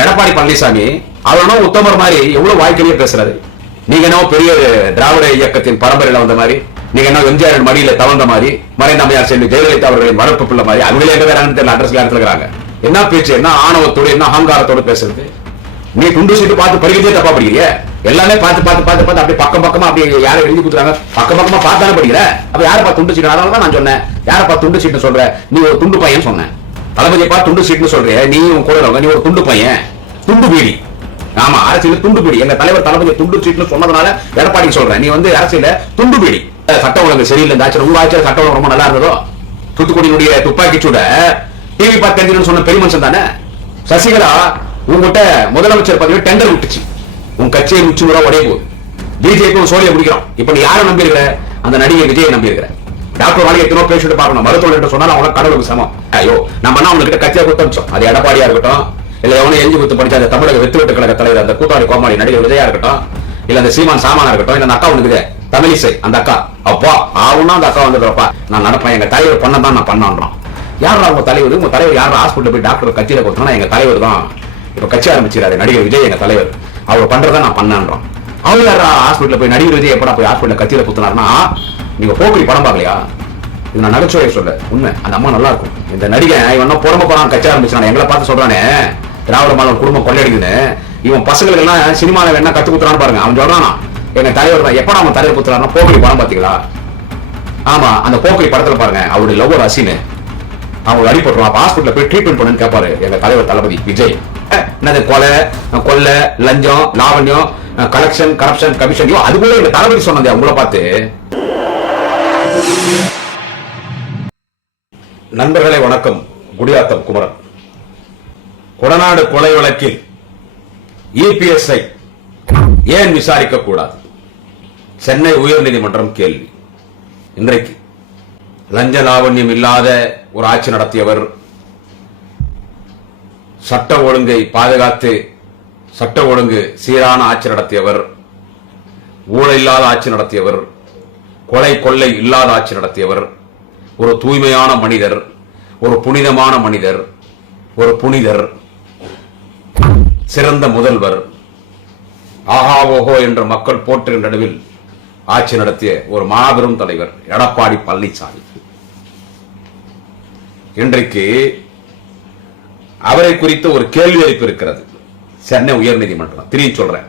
எடப்பாடி பழனிசாமி அவனும் உத்தமர் மாதிரி எவ்வளவு வாய்க்கிலேயே பேசுறாரு. நீங்க என்ன பெரிய திராவிட இயக்கத்தின் பரம்பரையில வந்த மாதிரி, நீங்க என்ன எம்ஜிஆர் மடியில தவழ்ந்த மாதிரி, மறைந்த அம்மையார் செல்வி ஜெயலலிதா அவர்களின் வளர்ப்பு பிள்ளை மாதிரி, அவங்களே எங்க வேற தெரியல அட்ரஸ்ல இருக்கிறாங்க. என்ன பேச்சு, என்ன ஆணவத்தோடு, என்ன அகங்காரத்தோடு பேசுறது? நீ துண்டு சீட்டு பார்த்து படிக்கிறதே தப்பா படிக்கிறிய. எல்லாமே பார்த்து பார்த்து பார்த்து பார்த்து அப்படியே பக்கம் பக்கமா அப்படியே யாரை எழுதி கொடுத்துறாங்க, பக்கம் பக்கமா பார்த்தானே படிக்கிற. அப்ப யாரப்பா துண்டு சீட்டு? அதனாலதான் நான் சொன்னேன், யாரப்பா துண்டு சீட்டு சொல்ற? நீ ஒரு துண்டு பையன் சொன்னேன். தளபதியை பார்த்து துண்டு சீட்டுன்னு சொல்றிய, நீ கூட நீ ஒரு துண்டு பையன், துண்டு பீடி. ஆமா, அரசியல துண்டு பீடி. எங்க தலைவர் தளபதியை துண்டு சீட்டுன்னு சொன்னதுனால எடப்பாடி சொல்றேன், நீ அரசியல துண்டு பீடி. சட்ட ஒழுங்கு சரியில்லை. உங்க ஆட்சியில் சட்ட ஒழுங்கு ரொம்ப நல்லா இருந்ததோ? தூத்துக்குடியினுடைய துப்பாக்கி சூட டிவி பார்த்து தெரிஞ்சுன்னு சொன்ன பெரிய மனுஷன் தானே சசிகலா. உங்ககிட்ட முதலமைச்சர் பதவி டெண்டர் விட்டுச்சு, உங்க கட்சியை உச்சி முறை உடைய போகுது. பிஜேபி சோழியை முடிக்கிறோம். இப்ப நீ யாரை நம்பி இருக்கிற? அந்த நடிகை விஜயை நம்பி இருக்கிற. டாக்டர் வாலி எத்தனோ பேசிட்டு பார்க்கணும், மருத்துவர் சொன்னா அவங்க கடவுளுக்கு சமம். ஐயோ, நம்ம அவங்ககிட்ட கட்சியா குத்தமிச்சோம். அது எடப்பாடியா இருக்கட்டும், இல்ல எவனும் எஞ்சி குத்து படிச்ச அந்த தமிழக வெற்றி கழக தலைவர் அந்த கூட்டாளி கோமாளி நடிகர் விஜயா இருக்கட்டும், இல்ல அந்த சீமான் சாமானா இருக்கட்டும், இல்ல அந்த அக்கா ஒண்ணுக்குது தமிழிசை அந்த அக்கா, அப்பா ஆகுனா அந்த அக்கா வந்துடுறப்பா நான் நடப்பேன், எங்க தலைவர் பண்ணதான் நான் பண்ணான்றோம். யாரா உங்க தலைவர்? உங்க தலைவர் யாரும் ஹாஸ்பிட்டல் போய் டாக்டர் கட்சியில கொடுத்தா எங்க தலைவர் தான் இப்ப கட்சி ஆரம்பிச்சிருக்காரு நடிகர் விஜய் எங்க தலைவர், அவர் பண்றதை நான் பண்ணான்றோம். அவங்க யாரா ஹாஸ்பிட்டல் போய் நடிகர் விஜய் எப்படா போய் ஹாஸ்பிட்டல் கட்சியில குத்துனாருன்னா, நீங்க போக்குரி படம் பார்க்கலையா? இது நான் நகைச்சுவையை சொல்ல உண்மை. அந்த அம்மா நல்லா இருக்கும். இந்த நடிகை இவன் புறம்ப போறான் கட்சி ஆரம்பிச்சான எங்களை பார்த்து சொல்றானே திராவிட மாடல் குடும்பம் கொள்ளையடிக்குன்னு. இவன் பசங்களுக்கு எல்லாம் சினிமாவில் என்ன கத்து குத்துறான்னு பாருங்க. அவன் சொல்றானா எங்க தலைவர் தான். எப்படா அவன் தலைவர் குத்துறாருன்னா போக்குரி படம் பாத்தீங்களா? ஆமா, அந்த போக்குரி படத்துல பாருங்க அவருடைய லவ் ரசின்னு அவங்க அடிப்பட்டுருவான். அப்ப ஹாஸ்பிட்டல் போய் ட்ரீட்மெண்ட் பண்ணுன்னு கேட்பாரு எங்க தலைவர் தளபதி விஜய். என்னது கொலை கொள்ளை லஞ்சம் லாவண்யம் கலெக்ஷன் கரப்ஷன் கமிஷன், அது கூட எங்க தளபதி சொன்னது அவங்கள பார்த்து. நண்பர்களே வணக்கம், குடியாத்தம் குமரன். கொடநாடு கொலை வழக்கில் இபிஎஸ்ஐ ஏன் விசாரிக்க கூடாது? சென்னை உயர்நீதிமன்றம் கேள்வி. இன்றைக்கு லஞ்ச லாவண்யம் இல்லாத ஒரு ஆட்சி நடத்தியவர், சட்ட ஒழுங்கை பாதுகாத்து சட்ட ஒழுங்கு சீரான ஆட்சி நடத்தியவர், ஊழல் இல்லாத ஆட்சி நடத்தியவர், கொலை கொள்ளை இல்லாத ஆட்சி நடத்தியவர், ஒரு தூய்மையான மனிதர், ஒரு புனிதமான மனிதர், ஒரு புனிதர், சிறந்த முதல்வர், ஆஹா ஓஹோ என்ற மக்கள் போற்றின் நடுவில் ஆட்சி நடத்திய ஒரு மாபெரும் தலைவர் எடப்பாடி பழனிசாமி. இன்றைக்கு அவரை குறித்து ஒரு கேள்வி எழுப்பு இருக்கிறது சென்னை உயர்நீதிமன்றம். திரும்பி சொல்றேன்,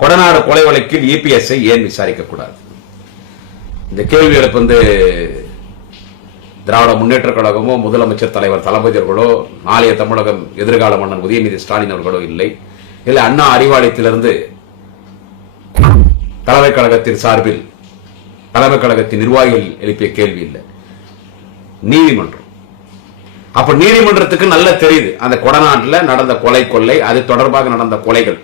கொடநாடு கொலை வழக்கில் இபிஎஸ்ஐ ஏன் விசாரிக்க கூடாது? இந்த கேள்வி எழுப்பு திராவிட முன்னேற்ற கழகமோ முதலமைச்சர் தலைவர் தளபதி அவர்களோ நாளைய தமிழகம் எதிர்கால மன்னன் உதயநிதி ஸ்டாலின் அவர்களோ இல்லை, இல்லை அண்ணா அறிவாலயத்திலிருந்து தலைமை கழகத்தின் சார்பில் தலைமை கழகத்தின் நிர்வாகிகள் எழுப்பிய கேள்வி இல்லை, நீதிமன்றம். அப்ப நீதிமன்றத்துக்கு நல்ல தெரியுது அந்த கொடநாட்டில் நடந்த கொலை கொள்ளை, அது தொடர்பாக நடந்த கொலைகள்,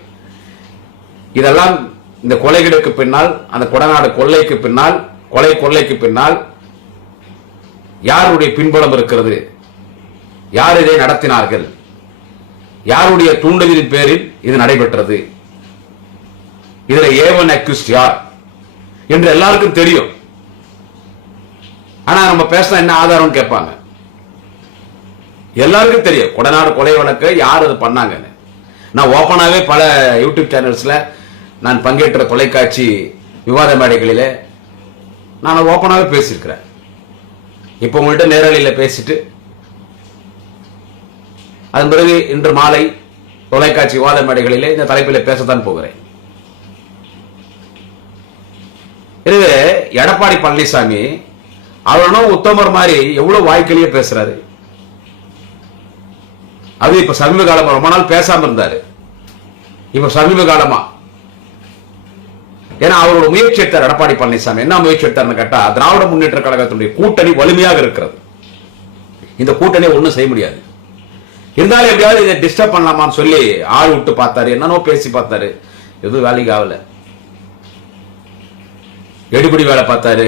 இதெல்லாம் இந்த கொலைகளுக்கு பின்னால், அந்த கொடநாடு கொள்ளைக்கு பின்னால், கொலை கொள்ளைக்கு பின்னால் யாருடைய பின்புலம் இருக்கிறது, யார் இதை நடத்தினார்கள், யாருடைய தூண்டுதலின் பேரில் இது நடைபெற்றது, இதுல ஏவன் அக்யூஸ்ட் யார் என்று எல்லாருக்கும் தெரியும். ஆனா நம்ம பேசினா என்ன ஆதாரம் கேட்பாங்க. எல்லாருக்கும் தெரியும் கொடநாடு கொலை வழக்கு யார் அது பண்ணாங்கன்னு. நான் ஓப்பனாவே பல யூடியூப் சேனல்ஸ்ல நான் பங்கேற்ற தொலைக்காட்சி விவாத மேடைகளிலே நான் ஓப்பனாவே பேசியிருக்கிறேன். இப்ப உங்கள்கிட்ட நேரலையில் பேசிட்டு அதன் பிறகு இன்று மாலை தொலைக்காட்சி விவாத மேடைகளிலே இந்த தலைப்பில் பேசத்தான் போகிறேன். எனவே எடப்பாடி பழனிசாமி அவனும் உத்தமர் மாதிரி எவ்வளவு வாய்க்கிலேயே பேசுறாரு. அது இப்ப சமீப காலமா ரொம்ப நாள் பேசாம இருந்தாரு, இப்ப சமீப காலமா. ஏன்னா அவரோட முயற்சி எடுத்தார் எடப்பாடி பழனிசாமி. என்ன முயற்சி எடுத்தார்னு கேட்டா, திராவிட முன்னேற்ற கழகத்தினுடைய கூட்டணி வலிமையாக இருக்கிறது, இந்த கூட்டணி ஒன்றும் செய்ய முடியாது, இருந்தாலும் எப்படியாவது இதை டிஸ்டர்ப் பண்ணலாமான்னு சொல்லி ஆள் விட்டு பார்த்தாரு, என்னன்னோ பேசி பார்த்தாரு, எதுவும் வேலைக்கு ஆகல. எடுபடி வேலை பார்த்தாரு,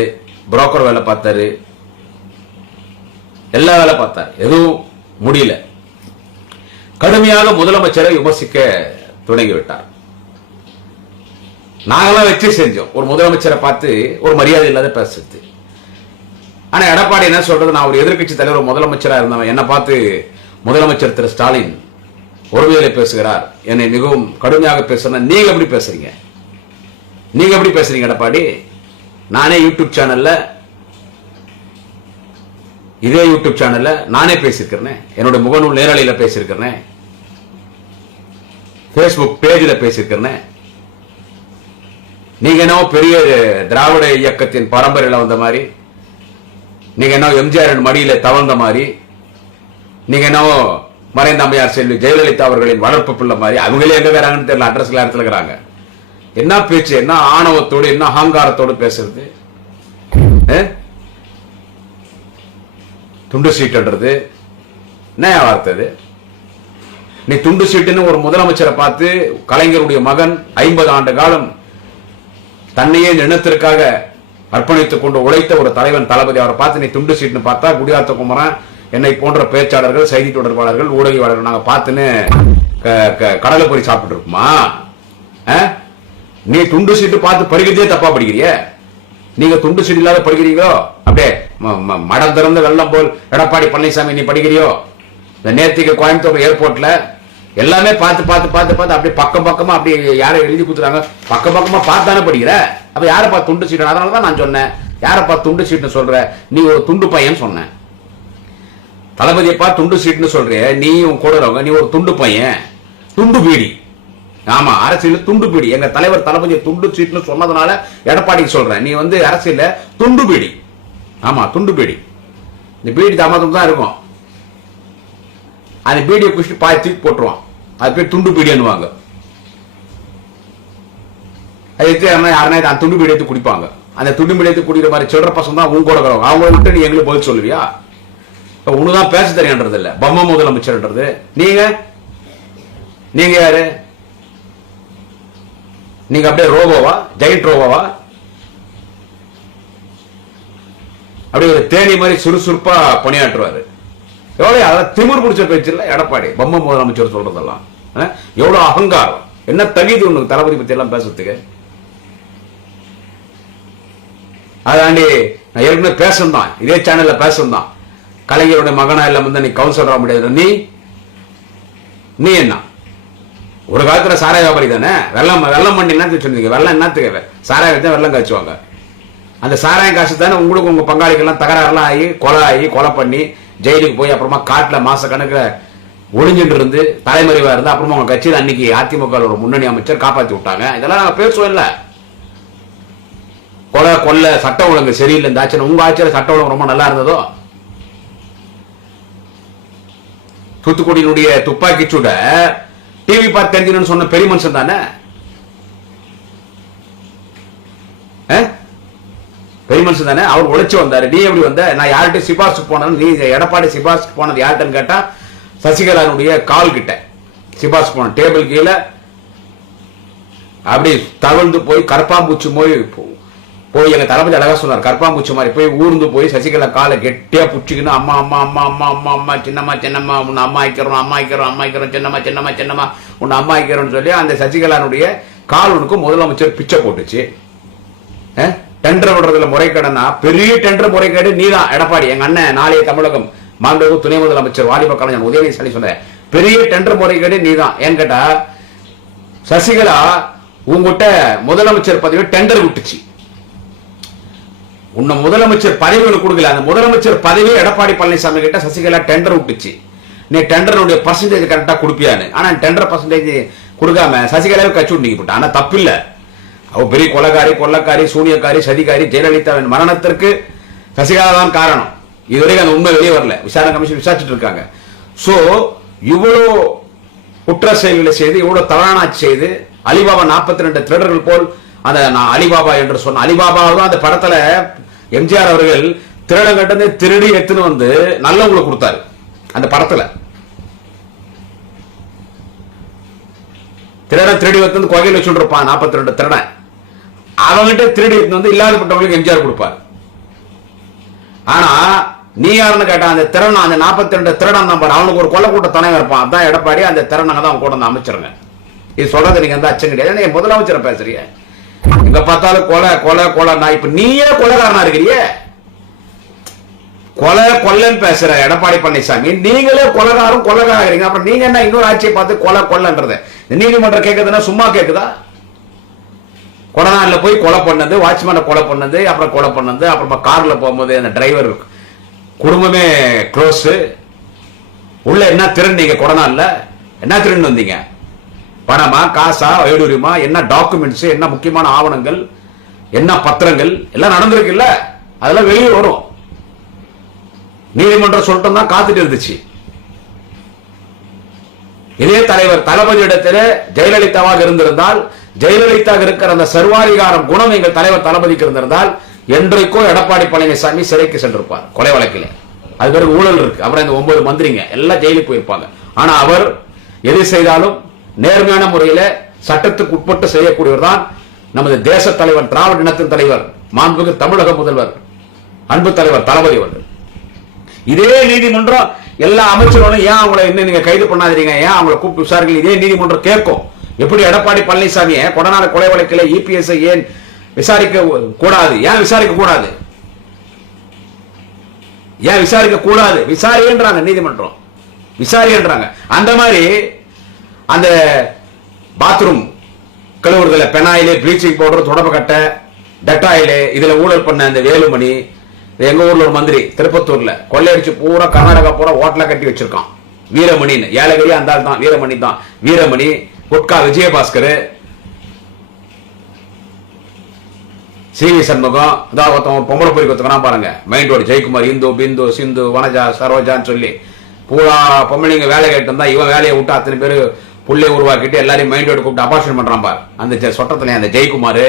புரோக்கர் வேலை பார்த்தாரு, எல்லா வேலை பார்த்தாரு, எதுவும் முடியல. கடுமையாக முதலமைச்சரை விமர்சிக்க தொடங்கிவிட்டார். நாங்களாம் வச்சு செஞ்சோம் ஒரு முதலமைச்சரை பார்த்து ஒரு மரியாதை இல்லாத பேசுறது. ஆனா எடப்பாடி என்ன சொல்றது, நான் ஒரு எதிர்கட்சி தலைவர் முதலமைச்சரா இருந்தவன், என்ன பார்த்து முதலமைச்சர் திரு ஸ்டாலின் ஒருவேளை பேசுகிறார், என்னை மிகவும் கடுமையாக பேசுறேன். நீங்க எப்படி பேசுறீங்க? நீங்க எப்படி பேசுறீங்க எடப்பாடி? நானே யூடியூப் சேனல்ல, இதே யூடியூப் சேனல்ல நானே பேசியிருக்கிறேன், என்னோட முகநூல் நேரலையில பேசியிருக்கிறேன், பேஸ்புக் பேஜில் பேசியிருக்கிறேன். நீங்க என்ன பெரிய திராவிட இயக்கத்தின் பரம்பரையில வந்த மாதிரி, நீங்க என்ன எம்ஜிஆர் மடியில தவழ்ந்த மாதிரி, நீங்க என்ன மறைந்த அம்மையார் செல்வி ஜெயலலிதா அவர்களின் வளர்ப்பு பிள்ளை மாதிரி, அவங்களே எங்க வேறாங்கன்னு தெரியல, அட்ரஸ்ல இடத்துல இருக்கிறாங்க. என்ன பேச்சு, என்ன ஆணவத்தோடு, என்ன அகங்காரத்தோடு பேசுறது? துண்டு சீட்டுன்றது என்ன வார்த்தை? நீ துண்டு சீட்டுன்னு ஒரு முதலமைச்சரை பார்த்து, கலைஞருடைய மகன் 50 ஆண்டு காலம் தன்னையே இனத்திற்காக அர்ப்பணித்துக் கொண்டு உழைத்த ஒரு தலைவன் தளபதி, அவரை பார்த்து நீ துண்டு சீட்டுன்னு பார்த்தா, குடியாத்த குமரன், என்னை போன்ற பேச்சாளர்கள், செய்தி தொடர்பாளர்கள், ஊடகவாளர்கள் நாங்க பார்த்துன்னு கடலை பொறி சாப்பிட்டு இருக்குமா? நீ துண்டு சீட்டு பார்த்து படிக்கிறதே தப்பா படிக்கிறிய. நீங்க துண்டு சீட்டு இல்லாத படிக்கிறீங்களோ? அப்படியே மடம் திறந்த வெள்ளம் போல் எடப்பாடி பழனிசாமி நீ படிக்கிறியோ? இந்த நேர்த்திக்கு கோயம்புத்தூர் ஏர்போர்ட்ல எல்லாமே பார்த்து பார்த்து பார்த்து பார்த்து அப்படியே பக்கம் பக்கமா அப்படி யாரும் எழுதி கொடுத்துறாங்க, பக்கம் பக்கமா பார்த்தானே படிக்கிற. அப்ப யாரை பார்த்து துண்டு சீட்டு? அதனாலதான் நான் சொன்னேன், யாரை பார்த்து துண்டு சீட்டுன்னு சொல்ற? நீ ஒரு துண்டு பையன் சொன்ன. தளபதியை பார்த்து துண்டு சீட்டுன்னு சொல்ற, நீ உன் கூட நீ ஒரு துண்டு பையன், துண்டு பீடி. ஆமா, அரசியல் துண்டு பீடி. எங்க தலைவர் தளபதியை துண்டு சீட்டுன்னு சொன்னதுனால எடப்பாடிக்கு சொல்றேன், நீ அரசியல துண்டு பீடி. ஆமா, துண்டு பீடி. இந்த பீடி தாமதம் தான் இருக்கும், அந்த பீடியை குடிச்சிட்டு பாய் தூக்கி போட்டுருவான், அது பேர் துண்டு பீடியானுவாங்க. அது யாருன்னா அந்த துண்டு பீடி எடுத்து குடிப்பாங்க. அந்த துண்டு பீடி எடுத்து குடிக்கிற மாதிரி சில்லற பசங்க தான் உங்க கூட இருக்கிறவங்க. அவங்க விட்டு நீ எங்களுக்கு பதில் சொல்லுவியா? உனதான் பேச தெரியான்றது இல்ல, பொம்மை முதலமைச்சர்ன்றது. நீங்க யாரு? நீங்க அப்படியே ரோபோவா, ஜெயிண்ட் ரோபோவா? அப்படி ஒரு தேனி மாதிரி சுறுசுறுப்பா பணியாற்றுவாரு. எவ்வளவு அதான் திமிர் பிடிச்ச பேச்சு இல்ல எடப்பாடி, பொம்மை முதலமைச்சர் சொல்றதெல்லாம். எவ்வளவு அகங்காரம், என்ன தகுதி உனக்கு தளபதி பத்தி எல்லாம் பேசுறதுக்கு? அதாண்டி நான் ஏற்கனவே பேசணும், இதே சேனல்ல பேசணும், கலைஞருடைய மகனா எல்லாம் நீ கவுன்சிலர் ஆக முடியாது. நீ என்ன ஒரு காலத்துல சாராய வியாபாரி தானே? வெள்ளம் வெள்ளம் பண்ணி என்ன சொன்னீங்க? வெள்ளம் என்னத்துக்கு? சாராய வச்சா வெள்ளம் காய்ச்சுவாங்க. அந்த சாராயம் காசு தானே உங்களுக்கு உங்க பங்காளிகள்லாம் தகராறுலாம் ஆகி கொலை பண்ணி ஜெயிலுக்கு போய் அப்புறமா காட்டுல மாச கணக்கில் ஒளிஞ்சிட்டு இருந்து தலைமறைவா இருந்து அப்புறமா உங்க கட்சியில் அன்னைக்கு அதிமுக ஒரு முன்னணி அமைச்சர் காப்பாற்றி விட்டாங்க. இதெல்லாம் நாங்க பேசுவோம் இல்ல. கொல்ல சட்ட ஒழுங்கு சரியில்லை இந்த ஆட்சியில். உங்க ஆட்சியில் சட்ட ஒழுங்கு ரொம்ப நல்லா இருந்ததோ? தூத்துக்குடியினுடைய துப்பாக்கி சூட டிவி பார்த்து தெரிஞ்சுன்னு சொன்ன பெரிய மனுஷன் தானே? பெரிய மனுஷன் தானே? அவர் உழைச்சு வந்தாரு. நீ எப்படி வந்த? நான் யார்கிட்ட சிபாரிசு போனேன்? நீ எடப்பாடி சிபாரிசு போனது யார்கிட்டன்னு கேட்டா சசிகலானுடைய கால் கிட்ட சிபாரிசு போன. டேபிள் கீழே அப்படி தவழ்ந்து போய் கற்பாம்பூச்சி போய் எங்க தளபதி அழகா சொன்னார், கற்பாம்பூச்சி மாதிரி போய் ஊர்ந்து போய் சசிகலா காலை கெட்டியா புடிச்சுக்கின்னு அம்மா அம்மா அம்மா அம்மா அம்மா அம்மா சின்னம்மா சின்னம்மா உன்னை அம்மா ஐக்கிறோம் அம்மா ஐக்கிறோம் அம்மா ஐக்கிறோம் சின்னம்மா சின்னம்மா சின்னம்மா உன்னை அம்மா ஐக்கிறோம்னு சொல்லி அந்த சசிகலானுடைய கால் முதலமைச்சர் பிச்சை போட்டுச்சு. டெண்டர் விடுறதுல முறைகேடுனா பெரிய டெண்டர் முறைகேடு நீதான் எடப்பாடி. எங்க அண்ணன் நாளைய தமிழகம் மாண்புமிகு துணை முதலமைச்சர் வாலிப கலைஞர் உதயநிதி சொன்ன பெரிய டெண்டர் முறைகேடு நீதான். ஏன்னு கேட்டா சசிகலா உங்ககிட்ட முதலமைச்சர் பதவி டெண்டர் விட்டுச்சு. உன்ன முதலமைச்சர் பதவி கொடுக்கல, அந்த முதலமைச்சர் பதவி எடப்பாடி பழனிசாமி கிட்ட சசிகலா டெண்டர் விட்டுச்சு. நீ டெண்டருடைய பர்சன்டேஜ் கரெக்டா கொடுப்பியான்னு. ஆனா டெண்டர் பர்சன்டேஜ் கொடுக்காம சசிகலாவை கட்சி விட்டு நீக்கி போட்டான். ஆனா தப்பு இல்ல, அவ பெரிய கொள்ளக்காரி சூனியக்காரி சதிகாரி. ஜெயலலிதாவின் மரணத்திற்கு சசிகலா தான் காரணம். இதுவரைக்கும் அந்த உண்மை வெளியே வரல, விசாரணை கமிஷன் விசாரிச்சுட்டு இருக்காங்க. சோ இவ்வளவு குற்ற செயல்களை செய்து இவ்வளவு தவறானாட்சி செய்து அலிபாபா 42 திருடர்கள் போல் அந்த அலிபாபா என்று சொன்ன அலிபாபா தான் அந்த படத்துல எம்ஜிஆர் அவர்கள் திருடன் கட்டந்து திருடி எடுத்துன்னு வந்து நல்லவங்களுக்கு கொடுத்தாரு. அந்த படத்துல திருடன் திருடி வந்து கோகையில் வச்சுட்டு இருப்பான் 42 திருடன். அவங்கிட்ட திருடி எடுத்து வந்து இல்லாதப்பட்டவங்களுக்கு எம்ஜிஆர் கொடுப்பாரு. ஆனா நீ யாருன்னு கேட்டா அந்த திறன் அந்த 42 திருடன் நம்பர் அவனுக்கு ஒரு கொலை கூட்ட துணையா இருப்பான். அதான் எடப்பாடி. அந்த திறனாக தான் அவங்க கூட வந்து அமைச்சிருங்க. இது சொல்றது நீங்க வந்து அச்சம் கிடையாது. நீங்க முதலமைச்சரை பேசுறீங்க, எங்க பார்த்தாலும் கொலை கொலை கொலை. நான் இப்ப நீயே கொலைகாரனா இருக்கிறிய. கொலை கொல்லன்னு பேசுற எடப்பாடி பழனிசாமி, நீங்களே கொலைகாரும் கொலைகாரீங்க, அப்புறம் நீங்க என்ன இன்னொரு ஆட்சியை பார்த்து கொலை கொல்லன்றத நீதிமன்றம் கேட்குதுன்னா சும்மா கேட்குதா? கொடநாடுல போய் கொலை பண்ணது, வாட்ச்மேனை கொலை பண்ணது, அப்புறம் கொலை பண்ணது, அப்புறமா கார்ல போகும்போது அந்த டிரைவர் குடும்பமே க்ளோஸ். உள்ள என்ன திருநீங்க? கொடநாடுல என்ன திருன்னு வந்தீங்க? பணமா, காசா, வைடூரியமா, என்ன டாக்குமெண்ட்ஸ், என்ன முக்கியமான ஆவணங்கள், என்ன பத்திரங்கள் எல்லாம் நடந்திருக்கு இல்ல? அதெல்லாம் வெளியே வரும். நீதிமன்றம் சொல்லிட்டு தான் காத்துட்டு இருந்துச்சு. இதே தலைவர் தளபதி இடத்துல ஜெயலலிதாவாக இருந்திருந்தால், ஜெயலலிதா இருக்கிற அந்த சர்வாதிகாரம் குணம் எங்கள் தலைவர் தளபதிக்கு இருந்திருந்தால், என்றைக்கோ எடப்பாடி பழனிசாமி சிறைக்கு சென்றிருப்பார் கொலை வழக்கில். அது பிறகு ஊழல் இருக்கு, அப்புறம் இந்த 9 மந்திரிங்க எல்லாம் ஜெயிலுக்கு போயிருப்பாங்க. ஆனா அவர் எது செய்தாலும் நேர்மையான முறையில் சட்டத்துக்கு உட்பட்டு செய்யக்கூடியவர் தான் நமது தேச தலைவர், திராவிட இனத்தின் தலைவர், மாண்புமிகு தமிழக முதல்வர், அன்பு தலைவர் தளபதி அவர்கள். இதே நீதிமன்றம் எல்லா அமைச்சர்களும் ஏன் அவங்களை இன்னும் நீங்க கைது பண்ணாதீங்க, ஏன் அவங்களை கூப்பிட்டு விசாரிக்கல, இதே நீதிமன்றம் கேட்கும். எப்படி எடப்பாடி பழனிசாமியை கொடநாடு கொலை வழக்கில் இபிஎஸ் ஏன் விசாரிக்க கூடாது? ஏன் விசாரிக்க கூடாது? ஏன் விசாரிக்க கூடாது? விசாரின்றாங்க நீதிமன்றம், விசாரின்றாங்க. அந்த மாதிரி அந்த பாத்ரூம் கழுவுறதுல பெனாயிலே, ப்ளீச்சிங் பவுடர், தொடப்பக்கட்டை, டெட்டாயிலே, இதுல ஊழல் பண்ண அந்த வேலுமணி, எங்க ஊர்ல ஒரு மந்திரி திருப்பத்தூர்ல கொள்ளையடிச்சு பூரா கர்நாடகா பூரா ஓட்டலா கட்டி வச்சிருக்கான். வீரமணின்னு ஏலகிரி அந்த ஆள் தான், வீரமணி தான். வீரமணி, குட்கா விஜயபாஸ்கர், சிவி சண்முகம், ஒரு பொம்பளை பொறி கொத்துக்கனா பாருங்க, மைண்ட் ரோடு ஜெயக்குமார், இந்து, பிந்து, சிந்து, வனஜா, சரோஜான்னு சொல்லி பூரா பொம்பளைங்க வேலை கேட்டு தான் இவன் வேலையை விட்டு அத்தனை பேர் புள்ளை உருவாக்கிட்டு எல்லாரையும் மைண்ட் ரோடு கூப்பிட்டு அபார்ஷன் பண்றான் பார். அந்த சொட்டத்துல அந்த ஜெயக்குமார்,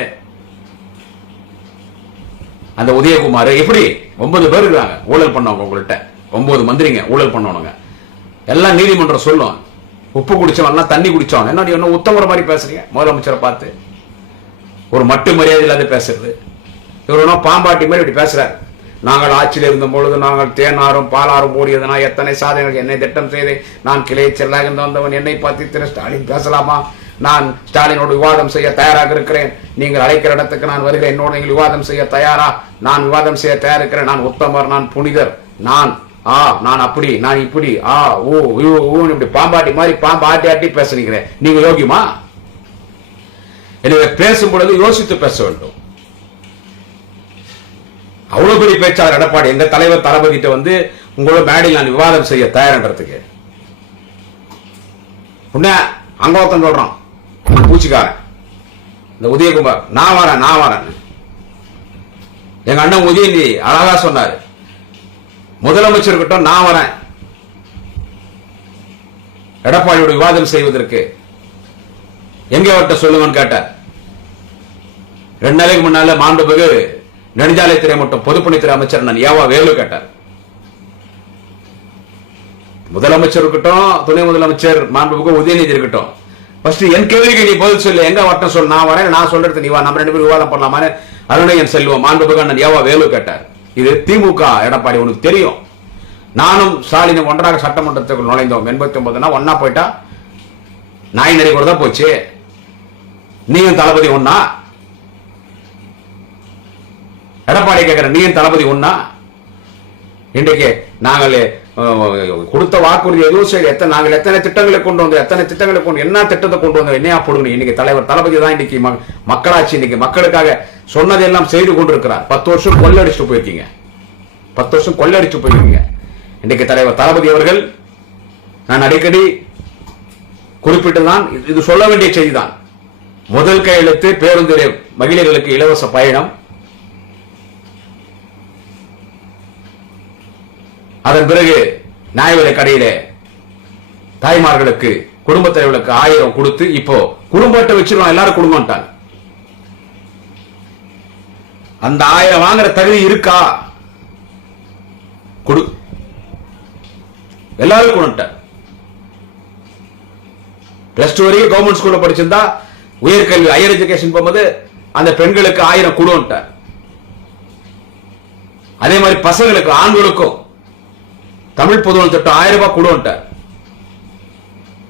அந்த உதயகுமார், எப்படி 9 பேர் இருக்காங்க ஊழல் பண்ணவங்க. உங்கள்கிட்ட 9 மந்திரிங்க ஊழல் பண்ணவனுங்க. எல்லாம் நீதிமன்றம் சொல்லும். உப்பு குடிச்சவன் தண்ணி குடிச்சவன் என்ன உத்தமர மாதிரி பேசுறீங்க? முதலமைச்சரை பார்த்து ஒரு மட்டு மரியாதை இல்லாத பேசுறது. இவர் பாம்பாட்டி மாதிரி இப்படி பேசுறாரு. நாங்கள் ஆட்சியில் இருந்த பொழுது நாங்கள் தேனாரும் பாலாரும் ஓடியதுனா எத்தனை சாதனைகள், என்னை திட்டம் செய்து நான் கிளை செல்லாக வந்தவன், என்னை பார்த்து திரு ஸ்டாலின் பேசலாமா? நான் ஸ்டாலினோடு விவாதம் செய்ய தயாராக இருக்கிறேன். நீங்கள் அழைக்கிற இடத்துக்கு நான் வருகிறேன். என்னோடு நீங்கள் விவாதம் செய்ய தயாரா? நான் விவாதம் செய்ய தயார் இருக்கிறேன். நான் உத்தமர், நான் புனிதர், நான் அப்படி, நான் இப்படி, இப்படி பாம்பாட்டி மாதிரி பாம்பு ஆட்டி ஆட்டி பேசுறீங்களேன். நீங்க யோகியமா? எனவே பேசும் பொழுது யோசித்து பேச வேண்டும். அவ்வளவு பெரிய பேச்சாளர் எடப்பாடி, எங்க தலைவர் தளபதிட்ட வந்து உங்களோட மேடையில் நான் விவாதம் செய்ய தயார்ன்றதுக்கு அங்க ஒருத்தன் சொல்றான், பூச்சிக்காரன் இந்த உதயகுமார், நான் வரேன். எங்க அண்ணன் உதயநிதி அழகா சொன்னாரு, முதலமைச்சர்கிட்ட நான் வரேன் எடப்பாடியோட விவாதம் செய்வதற்கு, எங்க அவர்கிட்ட சொல்லுங்கன்னு கேட்டார். 2 நாளைக்கு முன்னால மாண்புமிகு நெடுஞ்சாலைத்துறை மற்றும் பொதுப்பணித்துறை அமைச்சர் நான் ஏவா வேலு கேட்டார். முதலமைச்சர் இருக்கட்டும், துணை முதலமைச்சர் மாண்புமிகு உதயநிதி இருக்கட்டும், ஃபர்ஸ்ட் என் கேள்விக்கு நீ பதில் சொல்லு, எங்க வட்டம் சொல்லு, நான் வரேன், நான் சொல்றது நீ வா, நம்ம 2 பேரும் விவாதம் பண்ணலாமான்னு அருணையன் செல்வம் மாண்புமிகு அண்ணன் ஏவா வேலு கேட்டார். இது திமுக எடப்பாடி, உனக்கு தெரியும். நானும் ஸ்டாலினும் ஒன்றாக சட்டமன்றத்துக்கு நுழைந்தோம். 89 ஒன்னா போயிட்டா நாய் நெறி கூட தான் போச்சு. நீயும் தளபதி ஒன்னா? எடப்பாடி கேட்கிற நீயும் தளபதி ஒன்னா? இன்றைக்கு நாங்கள் கொடுத்த வாக்குறுதி எதுவும் சரி, நாங்கள் எத்தனை திட்டங்களை கொண்டு வந்தோம், என்ன திட்டத்தை கொண்டு வந்தோம், என்னையா போடுங்க. இன்னைக்கு தலைவர் தளபதி தான் இன்னைக்கு மக்களாட்சி, இன்னைக்கு மக்களுக்காக சொன்னதெல்லாம் செய்து கொண்டிருக்கிறார். 10 வருஷம் கொள்ளடிச்சுட்டு போயிருக்கீங்க, 10 வருஷம் கொள்ளடிச்சு போயிருக்கீங்க. இன்றைக்கு தலைவர் தளபதி அவர்கள், நான் அடிக்கடி குறிப்பிட்டுதான் இது சொல்ல வேண்டிய செய்திதான். முதல் கையெழுத்து பேருந்து மகளிர்களுக்கு இலவச பயணம், அதன் பிறகு நியாய விலை கடையிலே தாய்மார்களுக்கு, குடும்ப தலைவர்களுக்கு 1000 கொடுத்து, இப்போ குடும்பத்தை வச்சிருக்கோம், எல்லாரும் குடும்பம்ட்டாங்க. அந்த 1000 வாங்குற தகுதி இருக்கா? கொடு, எல்லாரும் கொடுத்தார். பிளஸ் 2 வரைக்கும் கவர்மெண்ட் ஸ்கூல்ல படிச்சிருந்தா உயர்கல்வி ஹையர் எஜுகேஷன் போகும்போது அந்த பெண்களுக்கு 1000 கொடுத்தார். அதே மாதிரி பசங்களுக்கு, ஆண்களுக்கும் தமிழ் பொதுவல் திட்டம் 1000 ரூபாய் கொடுத்தார்.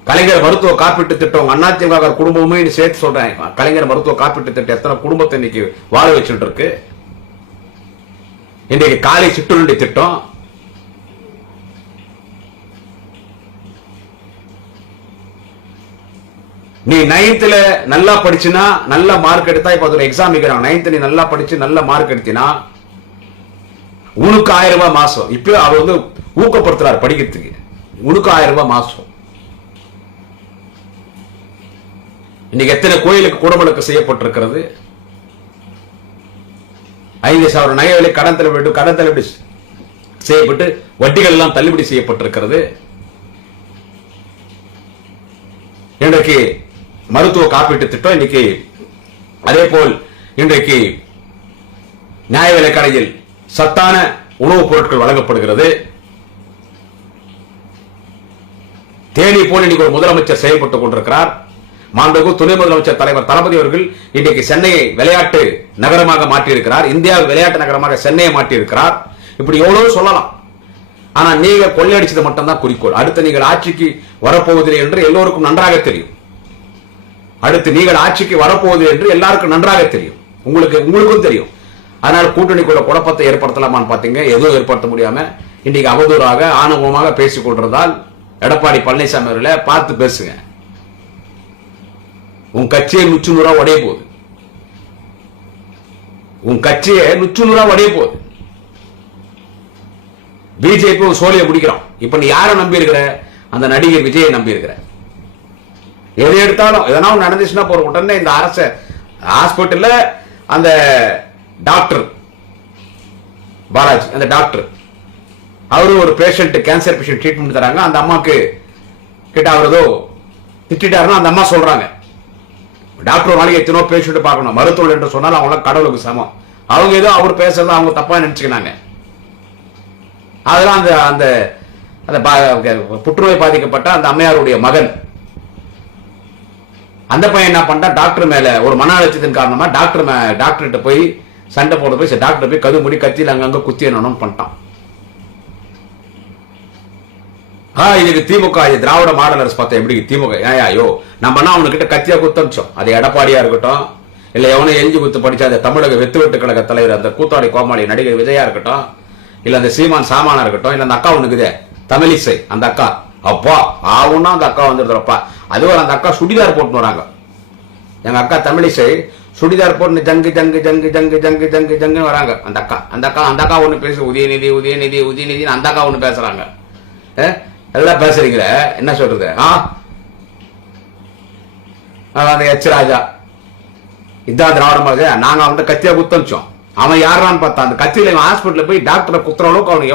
கலைஞர் மருத்துவ காப்பீட்டு திட்டம், அதிமுக குடும்பமே சேர்த்து சொல்றேன். கலைஞர் மருத்துவ காப்பீட்டு திட்டம் எத்தனை குடும்பத்தை இன்னைக்கு வாழ வச்சுட்டு இருக்கு. இன்றைக்கு காலை சிற்றுண்டி திட்டம், நீ 9th நல்லா படிச்சுனா நல்ல மார்க் எடுத்தா, இப்ப ஒரு எக்ஸாம் வைக்கிறாங்க, 9th நீ நல்லா படிச்சு நல்ல மார்க் எடுத்தினா உனக்கு 1000 ரூபாய் மாசம். இப்ப அவர் வந்து ஊக்கப்படுத்துறாரு படிக்கிறதுக்கு, உனக்கு 1000 ரூபாய் மாசம். இன்னைக்கு எத்தனை கோயிலுக்கு குடமுழுக்கு செய்யப்பட்டிருக்கிறது? 5,000 நகை விலை கடன் தள்ளுபடி செய்யப்பட்டு வட்டிகள் எல்லாம் தள்ளுபடி செய்யப்பட்டிருக்கிறது. இன்றைக்கு மருத்துவ காப்பீட்டு திட்டம், இன்னைக்கு அதே போல் இன்றைக்கு நியாய விலை கடையில் சத்தான உணவுப் பொருட்கள் வழங்கப்படுகிறது. தேனி போல் இன்னைக்கு ஒரு முதலமைச்சர் செயல்பட்டுக் கொண்டிருக்கிறார். மாண்புமிகு துணை முதலமைச்சர் தலைவர் தளபதி அவர்கள் இன்றைக்கு சென்னையை விளையாட்டு நகரமாக மாற்றியிருக்கிறார். இந்தியாவில் விளையாட்டு நகரமாக சென்னையை மாற்றியிருக்கிறார். இப்படி எவ்வளவு சொல்லலாம். ஆனா நீங்க கொள்ளையடிச்சது மட்டும்தான் குறிக்கோள். அடுத்து நீங்கள் ஆட்சிக்கு வரப்போவதில்லை என்று எல்லோருக்கும் நன்றாக தெரியும். அடுத்து நீங்கள் ஆட்சிக்கு வரப்போவது என்று எல்லாருக்கும் நன்றாக தெரியும். உங்களுக்கும் தெரியும். அதனால கூட்டணிக்குள்ள குழப்பத்தை ஏற்படுத்தலாமான்னு பாத்தீங்க, எதுவும் ஏற்படுத்த முடியாம இன்னைக்கு அவதூறாக ஆணவமாக பேசிக் கொண்டிருந்தால் எடப்பாடி பழனிசாமி அவர்களை பார்த்து பேசுங்க. உன் கட்சியை 100 உடைய போகுது. உன் கட்சியை 100 உடைய போகுது. பிஜேபி சோழியை முடிக்கிறோம். இப்ப நீ யாரை நம்பி இருக்கிற? அந்த நடிகர் விஜயை நம்பி இருக்கிற. எது எடுத்தாலும் எதனா நடந்துச்சுன்னா போற உடனே இந்த அரசு ஹாஸ்பிட்டல்ல அந்த டாக்டர் பாலாஜி, அந்த டாக்டர் அவரு ஒரு பேஷண்ட், கேன்சர் பேஷண்ட் ட்ரீட்மெண்ட் தராங்க. அந்த அம்மாக்கு கிட்ட அவர் ஏதோ திட்டாருன்னா அந்த அம்மா சொல்றாங்க, டாக்டர் ஒரு நாளைக்கு எத்தனோ பேஷண்ட் பார்க்கணும், மருத்துவர் என்று சொன்னால் அவங்க கடவுளுக்கு சமம். அவங்க ஏதோ அவர் பேசுறத அவங்க தப்பா நினைச்சுக்கினாங்க. அதெல்லாம் அந்த அந்த புற்றுநோய் பாதிக்கப்பட்ட அந்த அம்மையாருடைய மகன், அந்த பையன் என்ன பண்ணா, டாக்டர் மேல ஒரு மன அழுத்தத்தின் காரணமா டாக்டர்கிட்ட போய் சண்டை போட போய் டாக்டர் போய் கதுமுடி கத்தியில் அங்கங்க குத்தி என்னன்னு பண்ணிட்டான். இதுக்கு திமுக திராவிட மாடல் அரசு பார்த்தா எப்படி? திமுக ஐயோ நம்ம அவனுக்கிட்ட கத்தியா குத்தமிச்சோம். அது எடப்பாடியா இருக்கட்டும், இல்ல எவனை எஞ்சி குத்து படிச்ச அந்த தமிழக வெத்துவெட்டு கழக தலைவர் அந்த கூத்தாடி கோமாளி நடிகர் விஜயா இருக்கட்டும், இல்ல அந்த சீமான் சாமானா இருக்கட்டும், இல்ல அந்த அக்கா ஒண்ணுக்குதே தமிழிசை, அந்த அக்கா அப்பா ஆகும்னா அந்த அக்கா வந்துடுறப்பா. அதுவரை அந்த அக்கா சுடிதார் போட்டு வராங்க. எங்க அக்கா தமிழிசை சுடிதார் போட்டு ஜங்கு ஜங்கு ஜங்கு ஜங்கு ஜங்கு ஜங்கு ஜங்குன்னு வராங்க. அந்த அக்கா ஒண்ணு பேசு, உதயநிதி உதயநிதி உதயநிதி அந்த அக்கா ஒண்ணு பேசுறாங்க. எல்லாம் பேசுறீங்களே, என்ன சொல்றது? அந்த எச் ராஜா இதான் திராவிட மாடல். நாங்க அவன் கத்தியா குத்தமிச்சோம். அவன் யாரான்னு பார்த்தா அந்த கத்தியில ஹாஸ்பிட்டல் போய் டாக்டரை குத்துற அளவுக்கு அவனுக்கு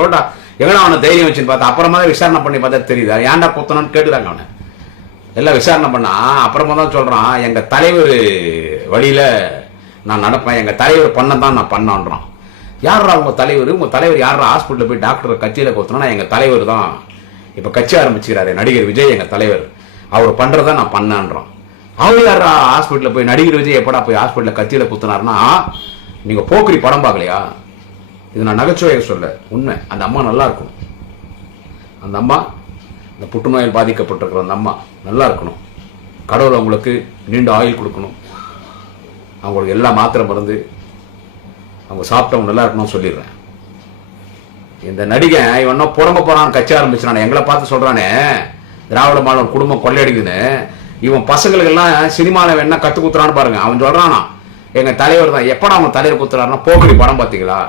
எவ்வளவு அவனை தைரியம் வச்சுன்னு பார்த்தா அப்புறமா தான் விசாரணை பண்ணி பார்த்தா தெரியுதா ஏன்டா குத்தணும்னு கேட்டுதாங்க. அவனை எல்லாம் விசாரணை பண்ணா அப்புறமா தான் சொல்றான், எங்க தலைவர் வழியில நான் நடப்பேன், எங்க தலைவர் பண்ணதான் நான் பண்ணான்றான். யாரா உங்க தலைவர்? உங்க தலைவர் யாரா ஹாஸ்பிட்டல் போய் டாக்டர் கட்சியில குத்தனா? எங்க தலைவர் தான் இப்ப கட்சி ஆரம்பிச்சுக்கிறாரு நடிகர் விஜய், எங்க தலைவர், அவர் பண்றதா நான் பண்ணான்றான். அவர் யாரா ஹாஸ்பிட்டல் போய் நடிகர் விஜய் எப்படா போய் ஹாஸ்பிட்டல் கட்சியில குத்தினார்னா, நீங்க போக்கிரி படம் பார்க்கலையா? இது நான் நகைச்சுவையை சொல்ல, உண்மை. அந்த அம்மா நல்லா இருக்கும். அந்த அம்மா இந்த புற்றுநோயில் பாதிக்கப்பட்டிருக்கிற அந்த அம்மா நல்லா இருக்கணும். கடவுள் அவங்களுக்கு நீண்ட ஆயுள் கொடுக்கணும். அவங்களுக்கு எல்லா மாத்திரை மருந்து அவங்க சாப்பிட்டவங்க நல்லா இருக்கணும்னு சொல்லிடுறேன். இந்த நடிகன் இவன் புறம்ப போறான், கட்சி ஆரம்பிச்சானே, எங்களை பார்த்து சொல்றானே திராவிட மாடல் குடும்பம் கொள்ளையடிக்குதுன்னு. இவன் பசங்களுக்கு எல்லாம் சினிமாவில் என்ன கத்து குத்துறான்னு பாருங்க. அவன் சொல்றானா எங்க தலைவர் தான். எப்படா அவங்க தலைவர் குத்துறாருன்னா, போக்கிரி படம் பார்த்தீங்களா?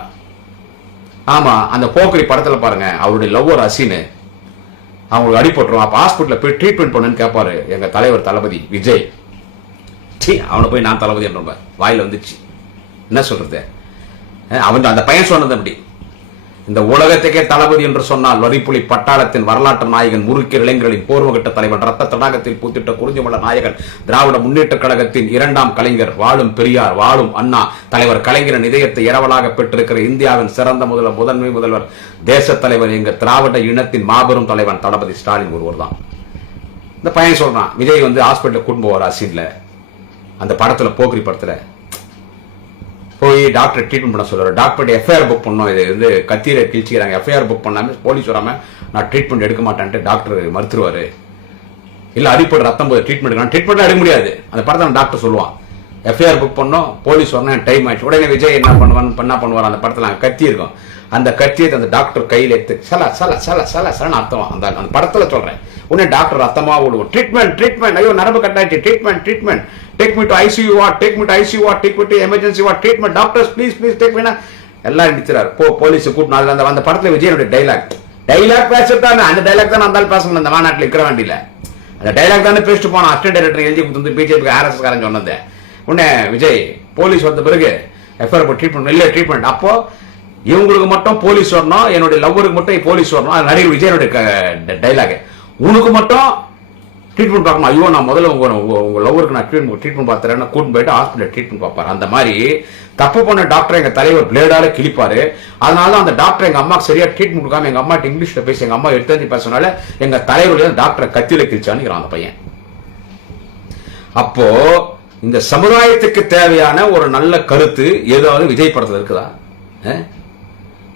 ஆமா, அந்த போக்கிரி படத்துல பாருங்க, அவருடைய லவ்வர் அசின்னு அவங்களுக்கு அடிபட்டுரும். அப்ப ஹாஸ்பிட்டல போய் ட்ரீட்மெண்ட் பண்ணுன்னு கேட்பாரு எங்க தலைவர் தளபதி விஜய். அவனை போய் நான் தளபதி என்ற வாயில வந்துச்சு. என்ன சொல்றது? அவன் அந்த பையன் சொன்னது அப்படி. இந்த உலகத்துக்கே தளபதி என்று சொன்னால் வரிப்புலி பட்டாளத்தின் வரலாற்று நாயகன், முறுக்கிய இளைஞர்களின் போர்வகட்ட தலைவன், ரத்த தடாகத்தில் பூத்திட்ட குறிஞ்சிமல நாயகன், திராவிட முன்னேற்ற கழகத்தின் 2ஆம் கலைஞர், வாழும் பெரியார், வாழும் அண்ணா, தலைவர் கலைஞரின் இதயத்தை இரவலாக பெற்றிருக்கிற இந்தியாவின் சிறந்த முதன்மை முதல்வர், தேச தலைவர், எங்க திராவிட இனத்தின் மாபெரும் தலைவன் தளபதி ஸ்டாலின் ஒருவர் தான். இந்த பையன் சொல்றான், விஜய் ஹாஸ்பிட்டல் கூட்டு போவார் அசீன்ல, அந்த படத்துல போக்கிரி படத்துல போய் டாக்டர் ட்ரீட்மெண்ட் பண்ண சொல்றாரு. டாக்டர் எஃப்ஐஆர் புக் பண்ணோம், இது கத்தியில கிழிச்சிக்கிறாங்க, எஃப்ஐஆர் புக் பண்ணாம போலீஸ் வராம நான் ட்ரீட்மெண்ட் எடுக்க மாட்டேன்ட்டு டாக்டர் மறுத்துருவாரு. இல்ல அடிப்படை ரத்தம் போது ட்ரீட்மெண்ட் எடுக்க முடியாது. அந்த படத்தை டாக்டர் சொல்லுவான், எஃப்ஐஆர் புக் பண்ணோம், போலீஸ் வரணும், டைம் ஆயிடுச்சு. உடனே விஜய் என்ன பண்ணுவார்? அந்த படத்துல கத்தி இருக்கும், அந்த கத்தியை அந்த டாக்டர் கையில் எடுத்து சல சல சல சல சலன்னு அர்த்தம். அந்த படத்துல சொல்றேன். உடனே டாக்டர் ரத்தமா விடுவோம். ட்ரீட்மெண்ட் ட்ரீட்மெண்ட், ஐயோ நரம்பு கட்டாயிட்டு, treatment treatment, take me to ICU ward, take me to ICU ward, take me to emergency ward, treatment, doctors please please take me. எல்லாம் நிறுத்துறாரு. போலீஸ் கூட்டினாரு. அந்த படத்துல விஜயனுடைய டைலாக் பேசுறதானே, அந்த டைலாக் தான் அந்த பேசணும். அந்த மாநாட்டில் இருக்கிற வேண்டியில அந்த டைலாக் தானே பேசிட்டு போனோம். அசிஸ்டன்ட் டைரக்டர் எழுதி கொடுத்து பிஜேபி RSS காரன் சொன்னது. உடனே விஜய் போலீஸ் வந்த பிறகு எஃப்ஐஆர் ட்ரீட்மெண்ட் இல்லை ட்ரீட்மெண்ட். அப்போ இவங்களுக்கு மட்டும் போலீஸ் வரணும், என்னுடைய லவ்வருக்கு மட்டும் போலீஸ் வரணும். அது நடிகர் விஜயனுடைய டைலாக். உனக்கு மட்டும் ட்ரீட்மெண்ட் பார்க்கணும். ஐயோ நான் முதல்ல உங்க லவ்வருக்கு நான் ட்ரீட்மெண்ட் பார்த்துறேன், கூட்டிட்டு போயிட்டு ஹாஸ்பிட்டல் ட்ரீட்மெண்ட் பார்ப்பாரு. அந்த மாதிரி தப்பு பண்ண டாக்டர் எங்க தலைவர் பிளேடால கிழிப்பாரு. அதனால அந்த டாக்டர் எங்க அம்மா சரியா ட்ரீட்மெண்ட் கொடுக்காம எங்க அம்மா இங்கிலீஷ்ல பேசி எங்க அம்மா எடுத்து பேசினால எங்க தலைவருடைய டாக்டரை கத்தியில கிழிச்சான்னு அந்த பையன். அப்போ இந்த சமுதாயத்துக்கு தேவையான ஒரு நல்ல கருத்து ஏதாவது விஜய் படத்துல இருக்குதா?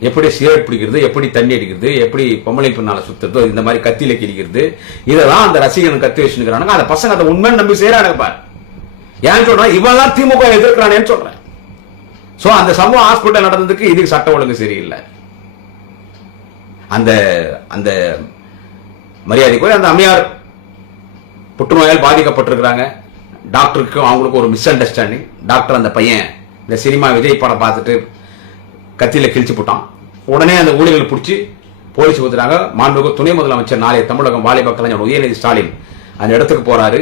எப்படி சிகரெட் பிடிக்கிறது, எப்படி தண்ணி அடிக்கிறது, எப்படி பொம்பளை பின்னால சுத்துறது, இந்த மாதிரி கத்தியில கிழிக்கிறது, இதெல்லாம் அந்த ரசிகன் கத்தி வச்சுக்கிறாங்க. அந்த பசங்க அதை உண்மை நம்பி செய்யறாங்க பாரு. ஏன்னு சொல்றேன், இவெல்லாம் திமுக எதிர்க்கிறானேன்னு சொல்றேன். சோ அந்த சம்பவம் ஹாஸ்பிட்டல் நடந்ததுக்கு இதுக்கு சட்ட ஒழுங்கு சரியில்லை. அந்த அந்த மரியாதைக்குரிய அந்த அம்மையார் புற்றுநோயால் பாதிக்கப்பட்டிருக்கிறாங்க. டாக்டருக்கு அவங்களுக்கு ஒரு மிஸ் அண்டர்ஸ்டாண்டிங். டாக்டர் அந்த பையன் இந்த சினிமா விஜய் படம் பார்த்துட்டு கத்தியில கிழிச்சு போட்டான். உடனே அந்த ஊழியர்களை பிடிச்சி போலீஸ் ஊத்துறாங்க. மாண்புமிகு துணை முதலமைச்சர் நாளைய தமிழகம் வாலிப கலைஞர் உதயநிதி ஸ்டாலின் அந்த இடத்துக்கு போறாரு.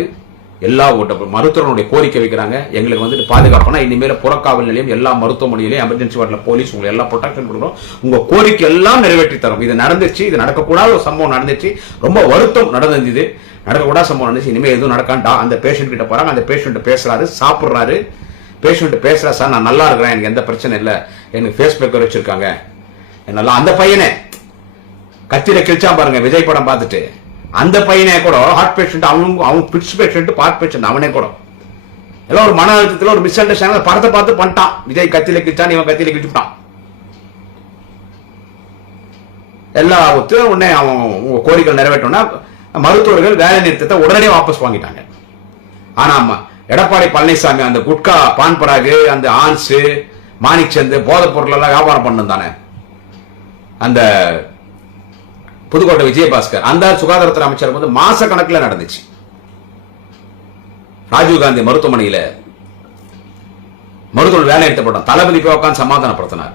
எல்லா மருத்துவர்களுடைய கோரிக்கை வைக்கிறாங்க. எங்களுக்கு வந்துட்டு பாதுகாப்புனா இனிமேல் புறக்காவல் நிலையம், எல்லா மருத்துவமனையிலையும் எமர்ஜென்சி வார்டில் போலீஸ் உங்களுக்கு எல்லாம் ப்ரொடெக்ஷன் கொடுக்கணும். உங்க கோரிக்கை எல்லாம் நிறைவேற்றி தரும். இது நடந்துச்சு, இது நடக்கக்கூடாத ஒரு சம்பவம் நடந்துச்சு. ரொம்ப வருத்தம் நடந்தது. நடக்கக்கூடாத சம்பவம் நடந்துச்சு. இனிமேல் எதுவும் நடக்காண்டா. அந்த பேஷண்ட் கிட்ட போறாங்க. அந்த பேஷண்ட் பேசுறாரு, சாப்பிடுறாரு. பேஷண்ட் பேசுறா, சார் நான் நல்லா இருக்கிறேன், எனக்கு எந்த பிரச்சனை இல்லை, எனக்கு ஃபேஸ்புக் வச்சிருக்காங்க என்னெல்லாம். அந்த பையனே கத்தியில கிழிச்சா பாருங்க விஜய் படம் பார்த்துட்டு. அந்த பையனே கூட ஹார்ட் பேஷண்ட், அவன் பிட்ஸ் பேஷண்ட், பார்ட் பேஷண்ட், அவனே கூட எல்லாம் ஒரு மன அழுத்தத்தில் ஒரு மிஸ் அண்டர்ஸ்டாண்டிங் படத்தை பார்த்து பண்ணிட்டான். விஜய் கத்தியில கிழிச்சான், இவன் கத்தியில கிழிச்சுட்டான். எல்லா உடனே அவன் கோரிக்கை நிறைவேற்றோம்னா மருத்துவர்கள் வேலை நிறுத்தத்தை உடனடியே வாபஸ் வாங்கிட்டாங்க. ஆனா எடப்பாடி பழனிசாமி அந்த குட்கா, பான் பராகு, அந்த ஆன்ஸ், மாணிக் சந்து, போதைப் பொருள் எல்லாம் வியாபாரம் பண்ணு தானே அந்த புதுக்கோட்டை விஜயபாஸ்கர் அந்த சுகாதாரத்துறை அமைச்சர் வந்து மாச கணக்கில் நடந்துச்சு. ராஜீவ்காந்தி மருத்துவமனையில மருத்துவர்கள் வேலை நிறுத்தப்பட்டோம். தளபதி போய் உட்காந்து சமாதானப்படுத்தினார்.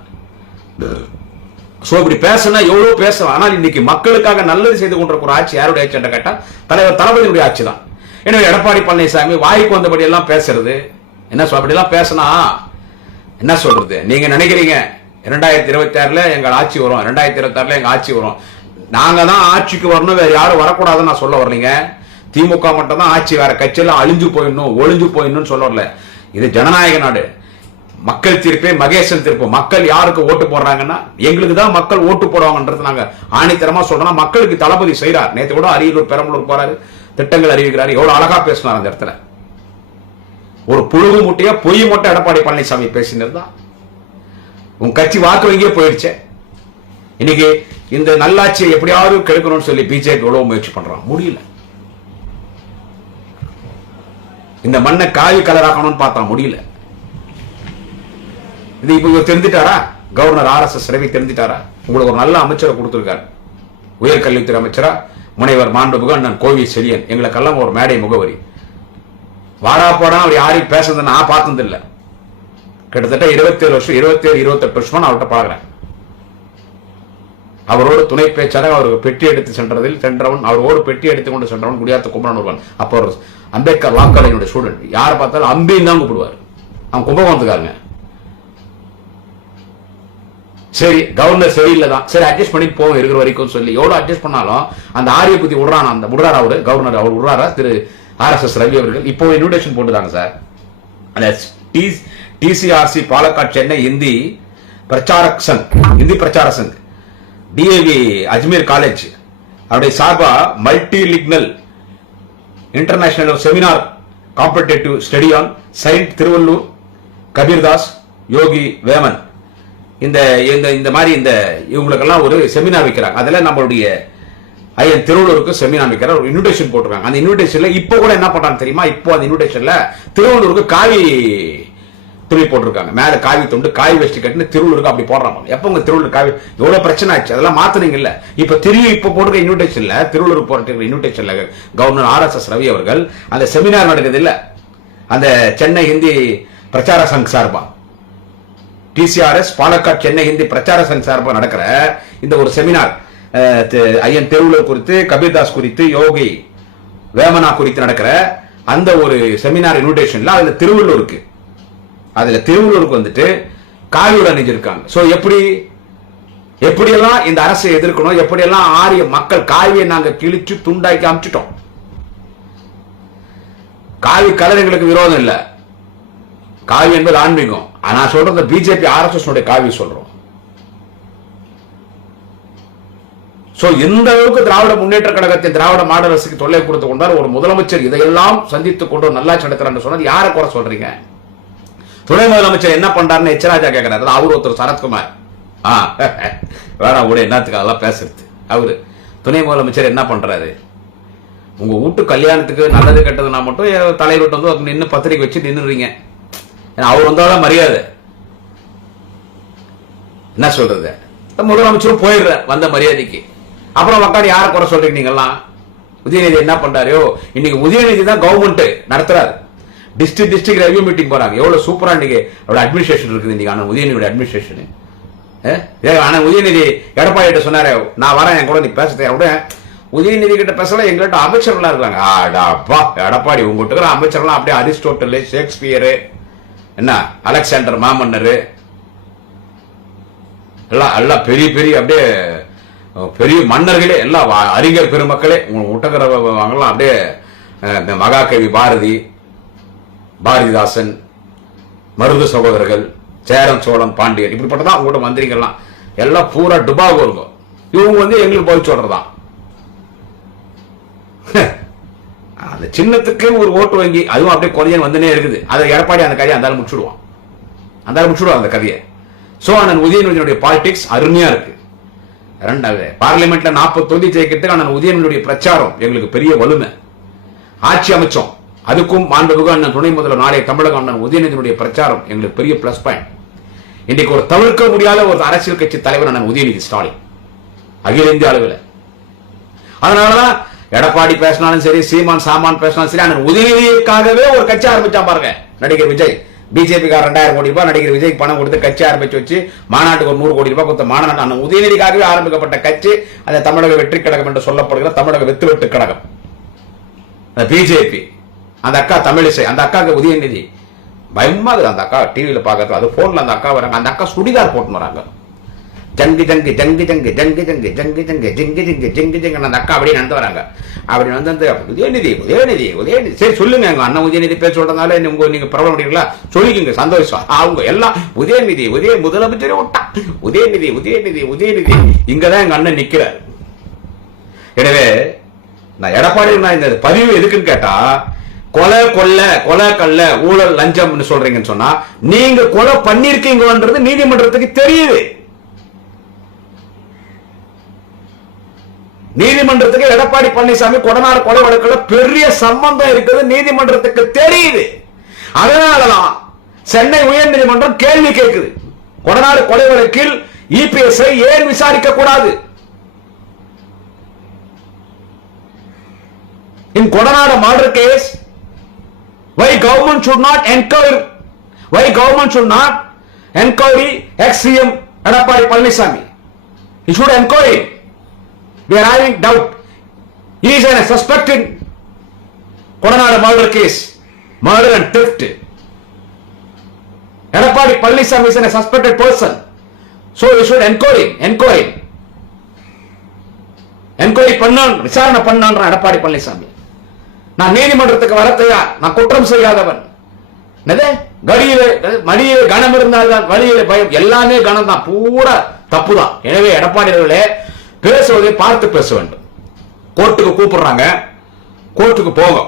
இப்படி பேசினா எவ்வளவு பேசலாம். ஆனால் இன்னைக்கு மக்களுக்காக நல்லது செய்து கொண்டிருக்கிற ஆட்சி யாருடைய ஆட்சி என்று கேட்டா தலைவர் தளபதியுடைய ஆட்சி தான். எனவே எடப்பாடி பழனிசாமி வாய்க்கு வந்தபடி எல்லாம் பேசுறது என்ன, அப்படி எல்லாம் பேசினா என்ன சொல்றது? நீங்க நினைக்கிறீங்க 2026 எங்க ஆட்சி வரும், 2026 எங்க ஆட்சி வரும், நாங்க தான் ஆட்சிக்கு வரணும், வேற யாரும் வரக்கூடாதுன்னு நான் சொல்ல வரலீங்க. திமுக மட்டும் தான் ஆட்சி, வேற கட்சியெல்லாம் அழிஞ்சு போயிடணும், ஒழிஞ்சு போயிடணும்னு சொல்ல வரல. இது ஜனநாயக நாடு. மக்கள் தீர்ப்பே மகேசன் தீர்ப்பு. மக்கள் யாருக்கு ஓட்டு போடுறாங்கன்னா எங்களுக்கு தான் மக்கள் ஓட்டு போடுவாங்கன்றது நாங்க ஆணித்தரமா சொல்றோம். மக்களுக்கு தளபதி செய்யறார். நேற்று கூட அரியலூர், பெரம்பலூர் போறாரு, திட்டங்கள் அறிவிக்கிறாரு. எவ்வளவு அழகா பேசினார் அந்த இடத்துல. ஒரு புழுகு முட்டையா பொய் மட்டும் எடப்பாடி பழனிசாமி பேசினதுதான் உன் கட்சி வாக்கு வங்கியே போயிடுச்சு. இன்னைக்கு இந்த நல்லாட்சியை எப்படியாவது கெடுக்கணும்னு சொல்லி பிஜேபி எவ்வளவு முயற்சி பண்றான், முடியல. இந்த மண்ணை காவி கலராக்கணும்னு பார்த்தா முடியல. இது இப்ப இவர் தெரிஞ்சிட்டாரா? கவர்னர் RSS ரவி தெரிஞ்சிட்டாரா? உங்களுக்கு ஒரு நல்ல அமைச்சரை கொடுத்திருக்காரு. உயர்கல்வித்துறை அமைச்சரா முனைவர் மாண்புமிகு அண்ணன் கோவி செழியன். எங்களுக்கெல்லாம் ஒரு மேடை முகவரி. வாடா போடா அவர் யாரையும் பேசுறதை நான் பார்த்தது இல்லை. கிட்டத்தட்ட 27 வருஷம், 28 வருஷமா நான் அவர்கிட்ட பழகிறேன். அவரோடு துணை பேச்சாளர், அவருக்கு பெட்டி எடுத்து சென்றவன், அவரோடு பெட்டி எடுத்துக்கொண்டு சென்றவன் குடியாத்த கும்பகோணம் ஒருவன். அப்போ ஒரு அம்பேத்கர் லா காலேஜோட ஸ்டூடெண்ட். யாரை பார்த்தாலும் அம்பின்னு தான் கூப்பிடுவார். அவன் கும்பகோணத்துக்காரங்க. சரி, கவர்னர் சரியில்லை தான், சரி அட்ஜஸ்ட் பண்ணி போவோம் இருக்கிற வரைக்கும் சொல்லி எவ்வளவு அட்ஜஸ்ட் பண்ணாலும் அந்த ஆரிய புத்தி விடுறான். அந்த விடுறாரா அவரு கவர்னர், அவர் விடுறாரா திரு RSS ரவி அவர்கள்? இப்போ இன்விடேஷன் போட்டுதாங்க சார். அந்த TCRC பாலக்காடு சென்னை இந்தி பிரச்சாரக் சங், இந்தி பிரச்சார சங், DAV அஜ்மீர் காலேஜ் அவருடைய சார்பா multilingual international seminar competitive study on saint Thiruvallur Kabirdas Yogi Vemana. இந்த இந்த மாதிரி இந்த இவங்களுக்கெல்லாம் ஒரு செமினார் வைக்கிறாங்க. அதில் நம்மளுடைய ஐயன் திருவள்ளூருக்கு செமினார் வைக்கிற ஒரு இன்விடேஷன் போட்டிருக்காங்க. அந்த இன்விடேஷன்ல இப்போ கூட என்ன பண்றாங்க தெரியுமா? இப்போ அந்த இன்விடேஷன்ல திருவள்ளூருக்கு காவி துணி போட்டிருக்காங்க, மேல காவி துண்டு காய் வெஸ்ட் கட்டுன்னு திருவள்ளூருக்கு அப்படி போடுறாங்க. எப்ப உங்க திருவள்ளூர் காவி எவ்வளவு பிரச்சனை ஆச்சு, அதெல்லாம் மாத்தினீங்க இல்ல. இப்ப இப்ப போடுற இன்விடேஷன்ல திருவள்ளூர் போற இன்விடேஷன்ல கவர்னர் RSS ரவி அவர்கள் அந்த செமினார் நடக்குது இல்ல, அந்த சென்னை ஹிந்தி பிரச்சார சங் சார்பா TCRS பாலக்காடு சென்னை ஹிந்தி பிரச்சார சங் சார்பா நடக்கிற இந்த ஒரு செமினார் ஐயன் திருவள்ளுவர் குறித்து, கபீர்தாஸ் குறித்து, யோகி வேமனா குறித்து நடக்கிற அந்த ஒரு செமினார் இன்விடேஷன்ல அதுல திருவள்ளூருக்கு வந்துட்டு காவியோட அணிஞ்சிருக்காங்க. சோ எப்படியெல்லாம் இந்த அரசை எதிர்க்கணும், எப்படியெல்லாம் ஆரிய மக்கள் காவியை நாங்க கிழிச்சு துண்டாக்கி அமிச்சிட்டோம். காவி கலர்களுக்கு விரோதம் இல்ல, காவி என்பது ஆன்மீகம். ஆனா சொல்றது பிஜேபி RSS காவி சொல்றோம். சோ இந்த அளவுக்கு திராவிட முன்னேற்ற கழகத்தின் திராவிட மாடல் அரசுக்கு தொல்லை கொடுத்து கொண்டார் ஒரு முதலமைச்சர். இதையெல்லாம் சந்தித்துக் கொண்டு நல்லாட்சி நடத்துறான்னு சொன்னது யாரை குறை சொல்றீங்க? துணை முதலமைச்சர் என்ன பண்றாருன்னு எச்ராஜா கேட்கிறாரு. அவர் ஒருத்தர் சரத்குமார் வேணாம் கூட என்னத்துக்கு அதெல்லாம் பேசுறது. அவரு துணை முதலமைச்சர் என்ன பண்றாரு? உங்க வீட்டு கல்யாணத்துக்கு நல்லது கெட்டதுன்னா மட்டும் தலைவர் வந்து நின்று பத்திரிக்கை வச்சு நின்றுறீங்க. அவர் வந்தாதான் மரியாதை. என்ன சொல்றது? முதலமைச்சரும் போயிடுற வந்த மரியாதைக்கு. அப்புறம் உக்காடி யாரை குறை சொல்றீங்க நீங்கெல்லாம்? உதயநிதி என்ன பண்றாரோ இன்னைக்கு உதயநிதி தான் கவர்மெண்ட் நடத்துறாரு. டிஸ்ட்ரிக்ட் ரெவ்யூ மீட்டிங் போறாங்க. எவ்வளவு சூப்பரா இன்னைக்கு அவரோட அட்மினிஸ்ட்ரேஷன் இருக்குது இன்னைக்கு. ஆனா உதயநிதியோட அட்மினிஸ்ட்ரேஷன் ஆனா உதயநிதி எடப்பாடி கிட்ட சொன்னாரு, நான் வரேன் என் கூட நீ பேச. உதயநிதி கிட்ட பேசல, எங்கள்கிட்ட அமைச்சர்கள்லாம் இருக்காங்க. எடப்பாடி உங்ககிட்ட அமைச்சர்லாம் அப்படியே அரிஸ்டோட்டல், ஷேக்ஸ்பியர், என்ன அலெக்சாண்டர் மாமன்னர் எல்லாம் பெரிய பெரிய அப்படியே பெரிய மன்னர்களே, எல்லாம் அறிஞர் பெருமக்களே விட்டுக்கிறவங்கலாம் அப்படியே மகாகவி பாரதிதாசன், மருது சகோதரர்கள், சேரன் சோழன் பாண்டியன், இப்படிப்பட்டதான் உங்களோட மந்திரிகள்லாம் எல்லாம் பூரா டுபாகோ இருக்கும். இவங்க வந்து எங்களுக்கு போய் சொல்றதான். அந்த சின்னத்துக்கு ஒரு ஓட்டு வங்கி, அதுவும் அப்படியே குறையன் வந்துனே இருக்குது. அதை எடப்பாடி அந்த கதையை அந்த முடிச்சுடுவான் அந்த கதையை. சோ அண்ணன் உதயநிதியுடைய பாலிடிக்ஸ் அருமையா இருக்கு. ரெண்டாவது பார்லிமெண்ட்ல 40 தொகுதி ஜெயிக்கிறதுக்கு அண்ணன் உதயநிதியுடைய பிரச்சாரம் எங்களுக்கு பெரிய வலுமை. ஆட்சி அமைச்சோம், அதுக்கும் மாண்புமிகு அண்ணன் துணை முதல்வர் நாளைய தமிழக அண்ணன் உதயநிதியுடைய பிரச்சாரம் எங்களுக்கு பெரிய பிளஸ் பாயிண்ட். இன்றைக்கு ஒரு தவிர்க்க முடியாத ஒரு அரசியல் கட்சி தலைவர் அண்ணன் உதயநிதி ஸ்டாலின் அகில இந்திய அளவில். அதனாலதான் எடப்பாடி பேசினாலும் சரி, சீமான் சாமான் பேசினாலும் சரி, அண்ணன் உதயநிதிக்காகவே ஒரு கட்சி ஆரம்பிச்சான் பாருங்க. நடிகர் விஜய் பிஜேபி 2000 கோடி ரூபாய் நடிகர் விஜய்க்கு பணம் கொடுத்து கட்சி ஆரம்பிச்சு வச்சு மாநாட்டுக்கு ஒரு 100 கோடி ரூபாய் கொடுத்த மாநாடு அண்ணன் உதயநிதிக்காகவே ஆரம்பிக்கப்பட்ட கட்சி அந்த தமிழக வெற்றி கழகம் என்று சொல்லப்படுகிற தமிழக வெட்டு கழகம் பிஜேபி. அந்த அக்கா தமிழிசை, அந்த அக்காவுக்கு உதயநிதி பயமா இருக்கு. அந்த அக்கா டிவியில பாக்கிறது, அது போன்ல அந்த அக்கா வராங்க. அந்த அக்கா சுடிதார் போட்டு வராங்க. ஜங்கு ஜங்கு ஜங்கு ஜங்கு ஜங்கு ஜங்கு ஜங்கு ஜங்கு ஜங்கு ஜங்கு ஜங்கு ஜங்கு அந்த அக்கா அப்படியே நடந்து வராங்க. அப்படி வந்து உதயநிதி உதயநிதி உதயநிதி சரி சொல்லுங்க, எங்க அண்ணன் உதயநிதி பேர் சொல்றதுனால நீங்க பிரபலம் முடியுங்களா சொல்லிக்கங்க, சந்தோஷம். அவங்க எல்லாம் உதயநிதி முதலமைச்சரே விட்டா உதயநிதி உதயநிதி உதயநிதி இங்கதான் எங்க அண்ணன் நிக்கிறார். எனவே நான் எடப்பாடி நான் இந்த பதிவு எதுக்குன்னு கேட்டா, கொலை கல்ல ஊழல் லஞ்சம் சொல்றீங்கன்னு சொன்னா நீங்க கொலை பண்ணிருக்கீங்கன்றது நீதிமன்றத்துக்கு தெரியுது. நீதிமன்றத்துக்கு எடப்பாடி பழனிசாமி கொடநாடு கொலை வழக்குல பெரிய சம்பந்தம் இருக்குது, நீதிமன்றத்துக்கு தெரியுது. அதனாலதான் சென்னை உயர்நீதிமன்றம் கேள்வி கேட்குது, கொடநாடு கொலை வழக்கில் EPS ஏன் விசாரிக்க கூடாது? In Kodanadu murder case, why government should not encourage? Why government should not encourage ex-CM Edappadi Palanisamy? He should encourage. We are having doubt. He is a suspect in Kodanadu murder case, murder and theft. Edappadi Palanisamy is a suspected person, so we should encourage. Enquiry பண்ணான், விசாரணை பண்ணான் எடப்பாடி பழனிசாமி. நான் நீதிமன்றத்துக்கு வர தயார், நான் குற்றம் செய்யாதவன். மடியிலே கணம் இருந்தால்தான் வழியிலே பயம், எல்லாமே கணம் தான், பூரா தப்பு தான். எனவே எடப்பாடி அவர்களே பேசுவதை பார்த்து பேச வேண்டும். கோர்ட்டுக்கு கூப்பிடுறாங்க, கோர்ட்டுக்கு போங்க.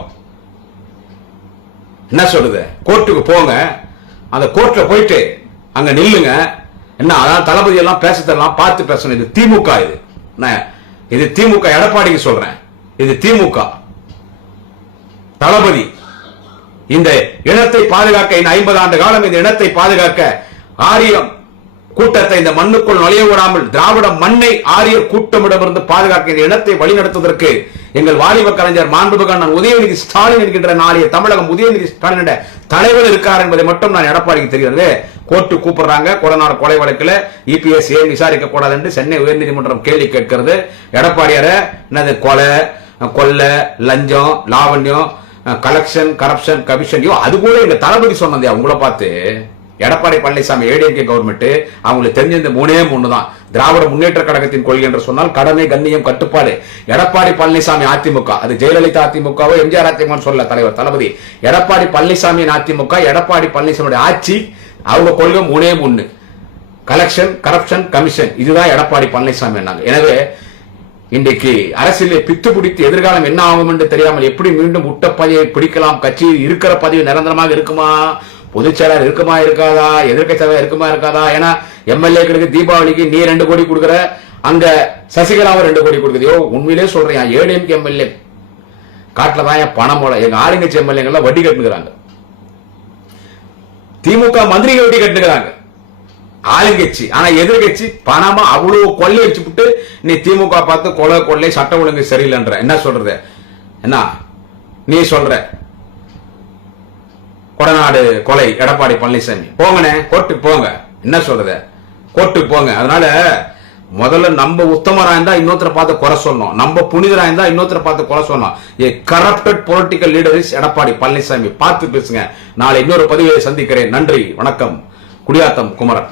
என்ன சொல்றது? கோர்ட்டுக்கு போங்க, அந்த கோர்ட்ல போயிட்டு அங்க நில்லுங்க. என்ன அதான் தளபதி எல்லாம் பேசலாம், பார்த்து பேசணும். இது திமுக, இது திமுக, எடப்பாடிக்கு சொல்றேன், இது திமுக. தளபதி இந்த இனத்தை பாதுகாக்க இந்த 50 ஆண்டு காலம் இந்த இனத்தை பாதுகாக்க ஆரியம் கூட்டத்தை இந்த மண்ணுக்குள் நுழைய விடாமல் திராவிட மண்ணை ஆரியர் கூட்டமிடமிருந்து பாதுகாக்க இந்த இனத்தை வழிநடத்துவதற்கு எங்கள் வாலிப கலைஞர் மாண்புமிகு அண்ணன் உதயநிதி ஸ்டாலின் என்கின்ற நாளைய தமிழகம் உதயநிதி ஸ்டாலின் என்ற தலைவர் இருக்கார் என்பதை மட்டும் நான் எடப்பாடிக்கு தெரிகிறது. கோர்ட்டு கூப்பிடுறாங்க. கொடநாடு கொலை வழக்கில் இபிஎஸ் ஏன் விசாரிக்க கூடாது என்று சென்னை உயர்நீதிமன்றம் கேள்வி கேட்கிறது. எடப்பாடியார என்னது கொலை கொள்ளை லஞ்சம் லாவண்யம் கலெக்ஷன் கரப்ஷன் கமிஷன் அது கூட எங்க தளபதி சொன்னது. அவங்கள பார்த்து எடப்பாடி பழனிசாமி ஏடிஎம்கே கவர்மெண்ட் அவங்களுக்கு தெரிஞ்ச மூணு தான். திராவிட முன்னேற்ற கழகத்தின் கொள்கை என்று சொன்னால் கடமை கண்ணியம் கட்டுப்பாடு. எடப்பாடி பழனிசாமி அதிமுக, அது ஜெயலலிதா அதிமுகவோ எம்ஜிஆர் அதிமுக சொல்ல தலைவர் தளபதி. எடப்பாடி பழனிசாமியின் அதிமுக, எடப்பாடி பழனிசாமி ஆட்சி, அவங்க கொள்கை மூணு கலெக்ஷன் கரப்ஷன் கமிஷன். இதுதான் எடப்பாடி பழனிசாமி. எனவே இன்றைக்கு அரசியலை பித்து பிடித்து எதிர்காலம் என்ன ஆகும் என்று தெரியாமல் எப்படி மீண்டும் உட்ட பதவியை பிடிக்கலாம், கட்சி இருக்கிற பதவி நிரந்தரமாக இருக்குமா, பொதுச்செயலாளர் இருக்குமா இருக்காதா, எதிர்க்கட்சி தலைவர் இருக்குமா இருக்காதா. ஏன்னா எம்எல்ஏக்களுக்கு தீபாவளிக்கு நீ 2 கோடி கொடுக்குற, அங்க சசிகலாவும் 2 கோடி கொடுக்குறியோ. உண்மையிலே சொல்றேன், ஏடிஎம்கே எம்எல்ஏ காட்டுல தான் பணம் போல. எங்க ஆளுங்கட்சி எம்எல்ஏங்கள்லாம் வட்டி கட்டுக்கிறாங்க, திமுக மந்திரிகள் வட்டி கட்டுக்கிறாங்க ஆளுங்கட்சி. ஆனா எதிர்கட்சி பணமா அவ்வளவு கொள்ளை வச்சுட்டு நீ திமுக பார்த்து கொள்ளை சட்ட ஒழுங்கு சரியில்லைன்ற என்ன சொல்றது? என்ன நீ சொல்ற கொடநாடு கொலை எடப்பாடி பழனிசாமி போங்கண்ணே கோர்ட்டுக்கு போங்க. என்ன சொல்றது? கோர்ட்டுக்கு போங்க. அதனால முதல்ல நம்ம உத்தமரா இருந்தா இன்னொருத்தரை பார்த்து குறை சொல்லணும், நம்ம புனிதரா இருந்தா இன்னொருத்தரை பார்த்து குறை சொல்லணும். A corrupted political leader is Edappadi Palaniswami. பார்த்து பேசுங்க. நாளை இன்னொரு பதிவை சந்திக்கிறேன். நன்றி, வணக்கம். குடியாத்தம் குமரன்.